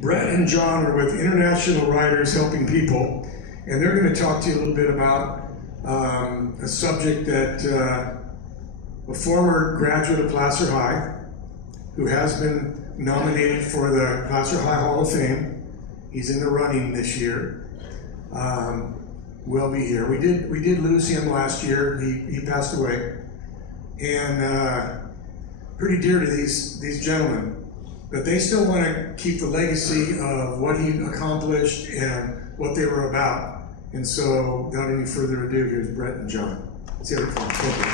Brett and John are with International Writers Helping People, and they're going to talk to you a little bit about a subject that a former graduate of Placer High, who has been nominated for the Placer High Hall of Fame. He's in the running this year. Will be here. We did lose him last year. He passed away, and pretty dear to these gentlemen. But they still want to keep the legacy of what he accomplished and what they were about. And so, without any further ado, here's Brett and John. Let's have fun. Thank you.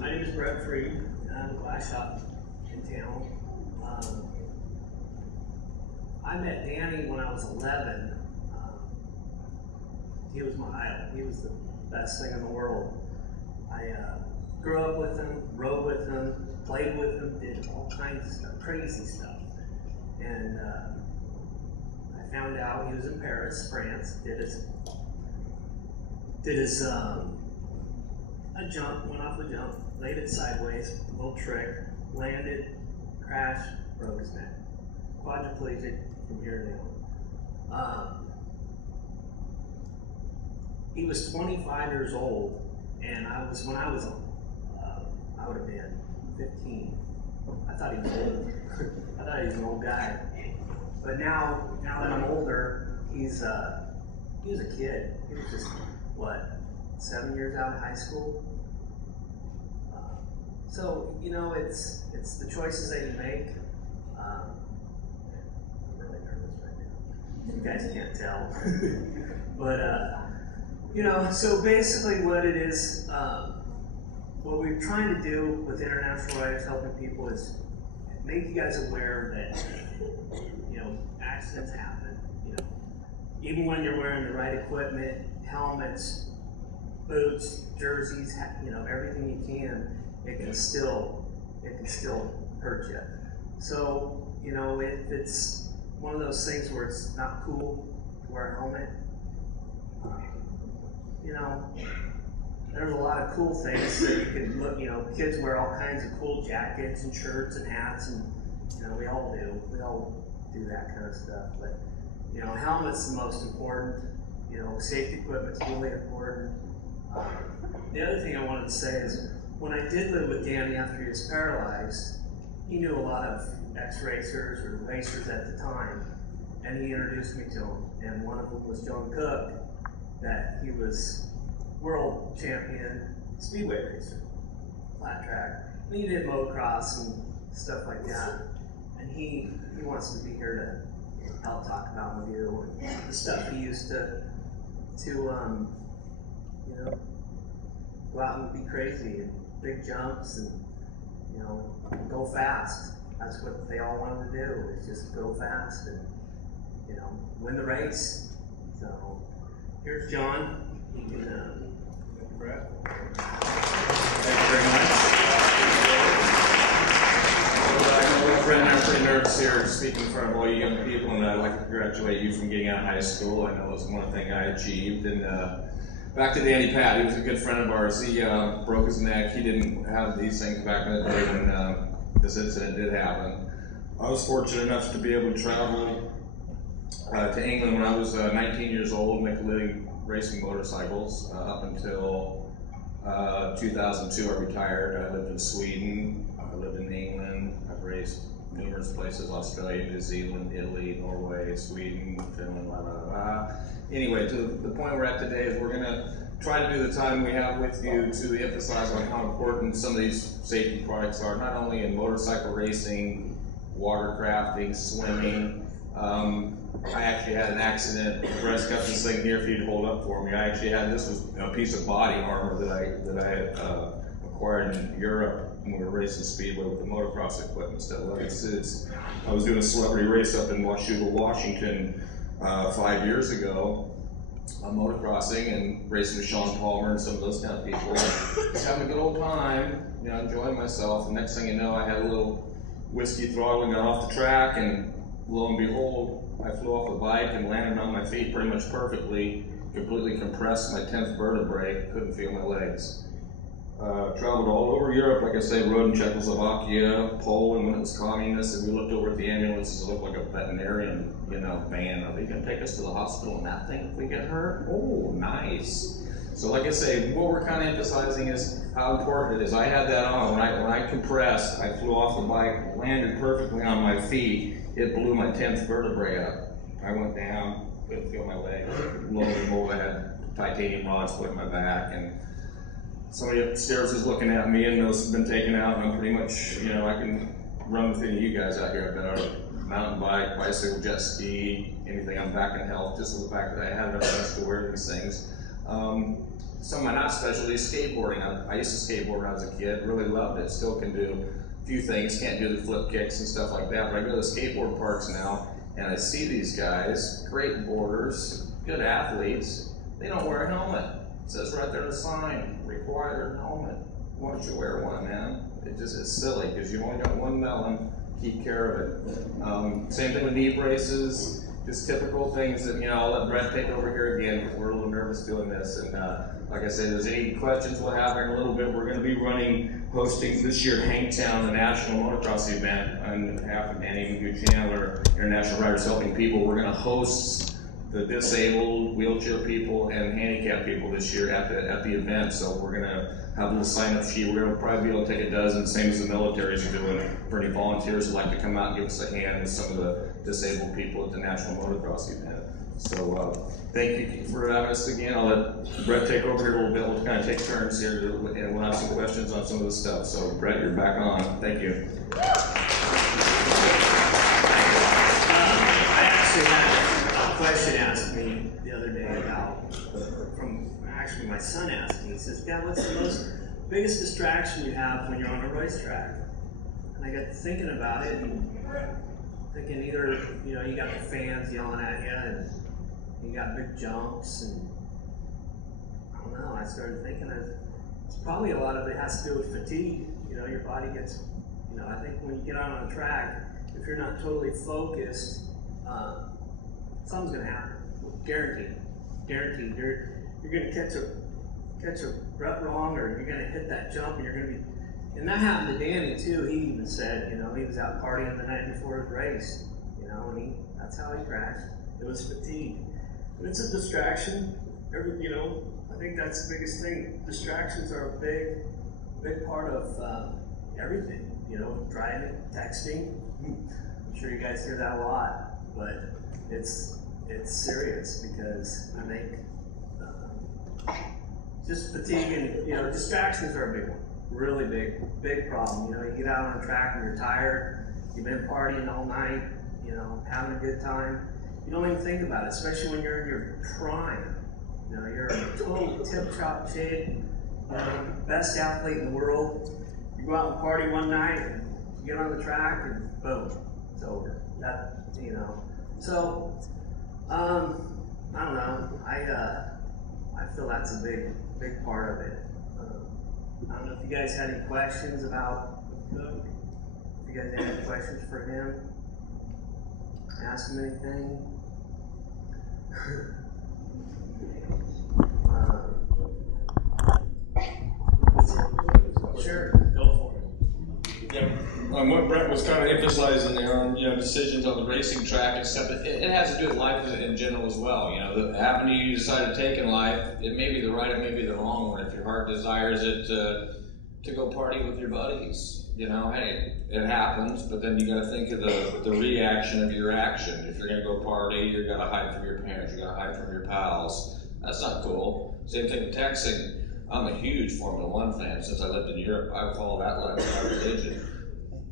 My name is Brett Freed, and I'm a glass shop in town. I met Danny when I was 11. He was my idol. He was the best thing in the world. I grew up with him, rode with him, played with him, did all kinds of stuff, crazy stuff. And I found out he was in Paris, France, did his a jump, went off a jump, laid it sideways, little trick, landed, crashed, broke his neck. Quadriplegic from here to now. He was 25 years old, and I would have been 15. I thought he was old. I thought he was an old guy. But now that I'm older, he was a kid. He was just, 7 years out of high school? So, it's the choices that you make. I'm really nervous right now. You guys can't tell. But, so basically what it is, what we're trying to do with International Writers Helping People is make you guys aware that, accidents happen, even when you're wearing the right equipment, helmets, boots, jerseys, everything you can, it can still hurt you. So, if it's one of those things where it's not cool to wear a helmet, there's a lot of cool things that you can look, kids wear all kinds of cool jackets and shirts and hats, and, we all do. We all do that kind of stuff. But, helmet's the most important. Safety equipment's really important. The other thing I wanted to say is, when I did live with Danny after he was paralyzed, he knew a lot of ex-racers or racers at the time, and he introduced me to them. And one of them was John Cook, that he was world champion speedway racer, flat track. And he did motocross and stuff like that. And he wants to be here to help talk about with you and the stuff he used to go out and be crazy and big jumps and go fast. That's what they all wanted to do, is just go fast and win the race. So here's John. He can Brett. Thank you very much. I know Brett and I are pretty nervous here speaking in front of all you young people, and I'd like to congratulate you from getting out of high school. I know it was one thing I achieved. And back to Danny Pat, he was a good friend of ours. He broke his neck. He didn't have these things back in the day when this incident did happen. I was fortunate enough to be able to travel to England when I was 19 years old, make a living racing motorcycles up until 2002. I retired. I lived in Sweden. I lived in England. I've raced numerous places: Australia, New Zealand, Italy, Norway, Sweden, Finland, blah, blah, blah. Anyway, to the point we're at today is we're going to try to do the time we have with you to emphasize on how important some of these safety products are, not only in motorcycle racing, watercrafting, swimming. I actually had an accident. Brett's got this thing here for you to hold up for me. This was a piece of body armor that I had acquired in Europe when we were racing speedway with the motocross equipment stuff. Like I was doing a celebrity race up in Washougal, Washington 5 years ago, motocrossing and racing with Sean Palmer and some of those kind of people. Just having a good old time, enjoying myself. And next thing you know, I had a little whiskey throttle and got off the track, and lo and behold, I flew off the bike and landed on my feet pretty much perfectly, completely compressed my 10th vertebrae, couldn't feel my legs. traveled all over Europe, like I said, rode in Czechoslovakia, Poland when it was communist, and we looked over at the ambulances, it looked like a veterinarian, you know, man, are they gonna take us to the hospital in that thing if we get hurt? Oh, nice. So like I say, what we're kind of emphasizing is how important it is. I had that on, when I compressed, I flew off the bike, landed perfectly on my feet, it blew my 10th vertebrae up. I went down, couldn't feel my leg, low and low, I had titanium rods put in my back, and somebody upstairs is looking at me, and those have been taken out, and I'm pretty much, you know, I can run with any of you guys out here. I've been on a mountain bike, bicycle, jet ski, anything. I'm back in health, just with the fact that I had enough sense to wear these things. Some of my not specialties, skateboarding. I used to skateboard when I was a kid, really loved it, still can do a few things, can't do the flip kicks and stuff like that, but I go to the skateboard parks now, and I see these guys, great boarders, good athletes, they don't wear a helmet. It says right there on the sign, require a helmet. Why don't you wear one, man? It's silly, because you've only got one melon, keep care of it. Same thing with knee braces, just typical things that, you know, I'll let Brett take over here again, because we're a little nervous doing this. And like I said, if there's any questions, we'll have in a little bit. We're going to be hosting this year Hangtown, the national motocross event, on behalf of Danny Chandler, International Riders Helping People. We're going to host the disabled, wheelchair people, and handicapped people this year at the event. So we're going to have a little sign-up sheet. We're going to probably be able to take a dozen, same as the militaries are doing, for any volunteers who'd like to come out and give us a hand with some of the disabled people at the national motocross event. So thank you for having us again. I'll let Brett take over here a little bit. We'll kind of take turns here, and we'll have some questions on some of this stuff. So Brett, you're back on. Thank you. I actually had a question asked me the other day actually my son asked me, he says, Dad, what's the biggest distraction you have when you're on a racetrack? And I got thinking about it, and thinking either, you know, you got the fans yelling at you, and you got big jumps, and I don't know, I started thinking it's probably a lot of it has to do with fatigue. You know, your body gets, you know, I think when you get out on a track, if you're not totally focused, something's going to happen. Guaranteed. Guaranteed. You're going to catch a rut wrong, or you're going to hit that jump, and you're going to be. And that happened to Danny too. He even said, you know, he was out partying the night before his race, you know, and that's how he crashed. It was fatigue. But it's a distraction. You know, I think that's the biggest thing. Distractions are a big part of everything. You know, driving, texting. I'm sure you guys hear that a lot, but it's serious, because I think just fatigue and, you know, distractions are a big one. Really big problem. You know, you get out on a track and you're tired, you've been partying all night, you know, having a good time. You don't even think about it, especially when you're in your prime. You know, you're in total tip-top shape, you know, best athlete in the world. You go out and party one night, and you get on the track, and boom, it's over. That, you know. So, I don't know. I feel that's a big part of it. I don't know if you guys had any questions about Cook. If you guys had any questions for him, ask him anything. Sure, go for it. Yeah, what Brett was kind of emphasizing there on, you know, decisions on the racing track and stuff, it has to do with life in general as well. You know, the avenue you decide to take in life, it may be the right, it may be the wrong one. If your heart desires it to go party with your buddies, you know, hey, it happens, but then you got to think of the reaction of your action. If you're going to go party, you're going to hide from your parents, you're going to hide from your pals. That's not cool. Same thing with texting. I'm a huge Formula One fan. Since I lived in Europe, I follow that lifestyle religion.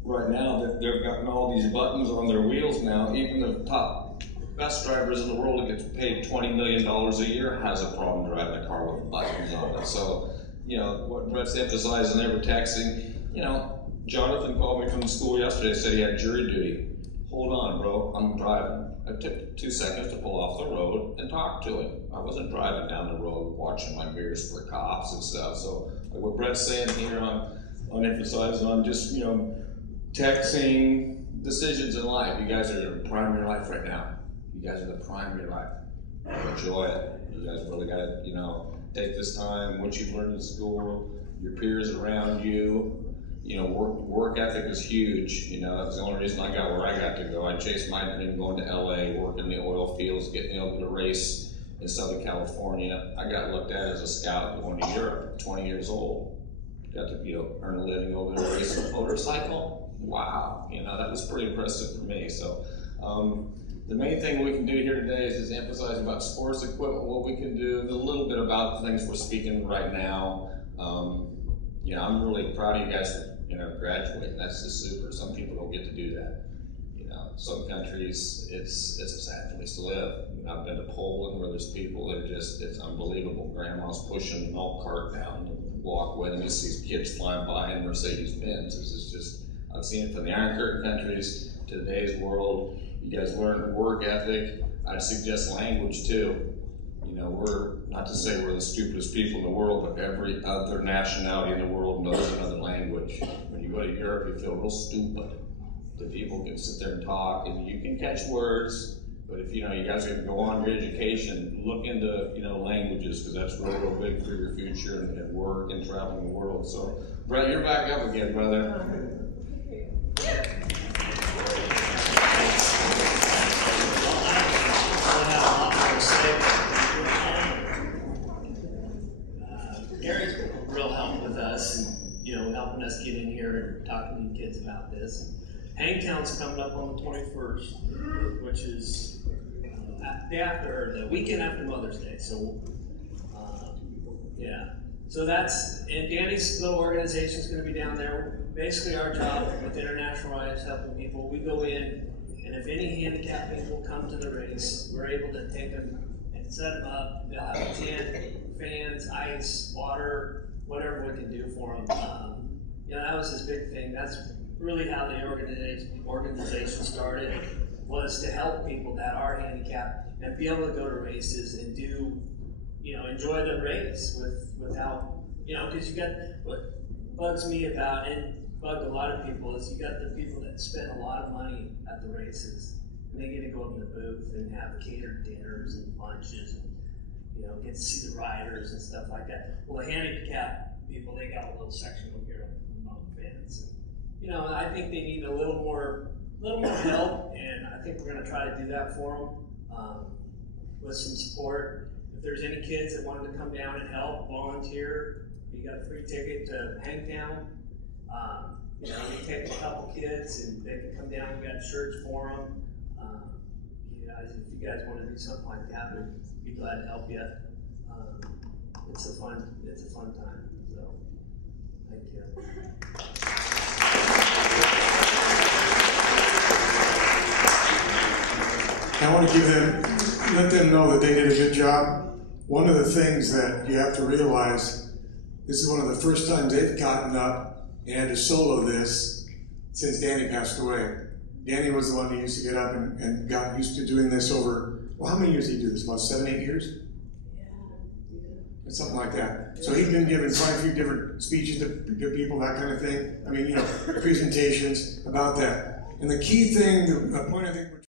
Right now, they've gotten all these buttons on their wheels now. Even the top best drivers in the world that gets paid $20 million a year has a problem driving a car with buttons on it. So, you know, what Brett's emphasizing there with texting, you know, Jonathan called me from the school yesterday, said he had jury duty. Hold on, bro, I'm driving. I took 2 seconds to pull off the road and talk to him. I wasn't driving down the road watching my mirrors for cops and stuff. So like what Brett's saying here on emphasizing on just, you know, texting, decisions in life. You guys are in the prime of your life right now. You guys are the prime of your life. Enjoy it. You guys really got to, you know, take this time, what you've learned in school, your peers around you. You know, work ethic is huge. You know, that's the only reason I got where I got to go. I chased my dream going to LA, working in the oil fields, getting able to race in Southern California. I got looked at as a scout going to Europe, 20 years old. Got to, you know, earn a living over there racing a motorcycle. Wow, you know, that was pretty impressive for me. So the main thing we can do here today is emphasize about sports equipment, what we can do, a little bit about the things we're speaking right now. You know, I'm really proud of you guys for, you know, graduating. That's just super. Some people don't get to do that. You know, some countries, it's a sad place to live. You know, I've been to Poland where there's people that are just, it's unbelievable. Grandma's pushing the milk cart down the walkway and you see these kids flying by in Mercedes-Benz. It's just, I've seen it from the Iron Curtain countries to today's world. You guys learn work ethic. I'd suggest language too. You know, we're, not to say we're the stupidest people in the world, but every other nationality in the world knows another language. When you go to Europe, you feel real stupid. The people can sit there and talk, and you can catch words, but if, you know, you guys are going to go on your education, look into, you know, languages, because that's real, real big for your future and work and traveling the world. So, Brett, you're back up again, brother. Gary's been a real help with us, and you know, helping us get in here and talking to you kids about this. Hangtown's coming up on the 21st, which is the weekend after Mother's Day. So, yeah. So that's, and Danny's little organization is going to be down there. Basically, our job with International Riders helping people, we go in, and if any handicapped people come to the race, we're able to take them and set them up. They'll have a tent, fans, ice, water, whatever we can do for them. You know, that was his big thing. That's really how the organization started, was to help people that are handicapped and be able to go to races and do, you know, enjoy the race without, you know, because you got, what bugs me about, and bugged a lot of people, is you got the people that spend a lot of money at the races, and they get to go up in the booth and have catered dinners and lunches and, you know, get to see the riders and stuff like that. Well, the handicapped people, they got a little section over here on the fence. And, you know, I think they need a little more help, and I think we're going to try to do that for them with some support. If there's any kids that wanted to come down and help, volunteer, you got a free ticket to Hangtown. You know, we take a couple kids and they can come down. We got shirts for them. If you guys want to do something like that, we'd be glad to help you. It's a fun time. So, thank you. I want to let them know that they did a good job. One of the things that you have to realize, this is one of the first times they've gotten up and had to solo this since Danny passed away. Danny was the one who used to get up and got used to doing this over, well, how many years did he do this? About 7, 8 years? Yeah. Something like that. So he's been giving quite a few different speeches to people, that kind of thing. I mean, you know, presentations about that. And the key thing, the point I think